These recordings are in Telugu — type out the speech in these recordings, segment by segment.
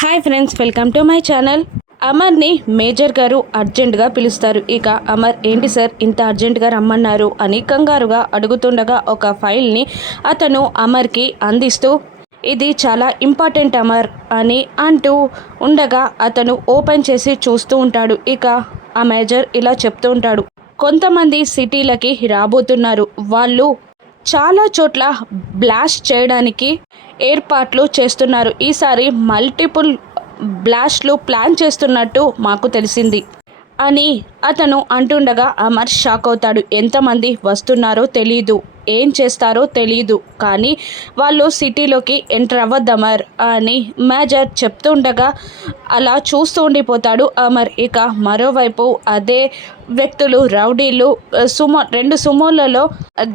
Hi friends, welcome to my channel. అమర్ని మేజర్ గారు అర్జెంటుగా పిలుస్తారు. ఇక అమర్ ఏంటి సార్ ఇంత అర్జెంటుగా రమ్మన్నారు అని కంగారుగా అడుగుతుండగా ఒక ఫైల్ని అతను అమర్కి అందిస్తూ ఇది చాలా ఇంపార్టెంట్ అమర్ అని అంటూ ఉండగా అతను ఓపెన్ చేసి చూస్తూ ఉంటాడు. ఇక ఆ మేజర్ ఇలా చెప్తూ ఉంటాడు, కొంతమంది సిటీలకి రాబోతున్నారు. వాళ్ళు చాలా చోట్ల బ్లాస్ట్ చేయడానికి ఏర్పాట్లు చేస్తున్నారు. ఈసారి మల్టిపుల్ బ్లాస్ట్లు ప్లాన్ చేస్తున్నట్టు మాకు తెలిసింది అని అతను అంటుండగా అమర్ షాక్ అవుతాడు. ఎంతమంది వస్తున్నారో తెలీదు, ఏం చేస్తారో తెలీదు, కానీ వాళ్ళు సిటీలోకి ఎంటర్ అవ్వద్దమర్ అని మేజర్ చెప్తుండగా అలా చూస్తూ ఉండిపోతాడు అమర్. ఇక మరోవైపు అదే వ్యక్తులు రౌడీలు రెండు సుమోలలో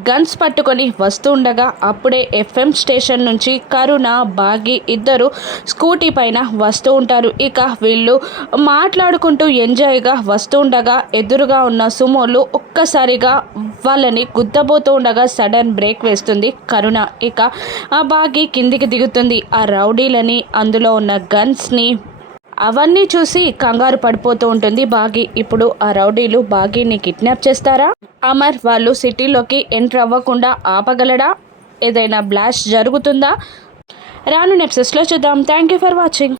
గన్స్ పట్టుకొని వస్తూ ఉండగా అప్పుడే ఎఫ్ఎం స్టేషన్ నుంచి కరుణ బాగి ఇద్దరు స్కూటీ పైన వస్తూ ఉంటారు. ఇక వీళ్ళు మాట్లాడుకుంటూ ఎంజాయ్గా వస్తూ ఉండగా ఎదురుగా ఉన్న సుమోలు ఒక్కసారిగా వాళ్ళని గుద్దబోతూ ఉండగా సడన్ బ్రేక్ వేస్తుంది కరుణ. ఇక ఆ బాగి కిందికి దిగుతుంది. ఆ రౌడీలని అందులో ఉన్న గన్స్ని అవన్నీ చూసి కంగారు పడిపోతూ ఉంటుంది బాగి. ఇప్పుడు ఆ రౌడీలు బాగీని కిడ్నాప్ చేస్తారా? అమర్ వాళ్ళు సిటీలోకి ఎంటర్ అవ్వకుండా ఆపగలడా? ఏదైనా బ్లాస్ట్ జరుగుతుందా? రాను ఎపిసోడ్స్లో చూద్దాం. Thank you for watching.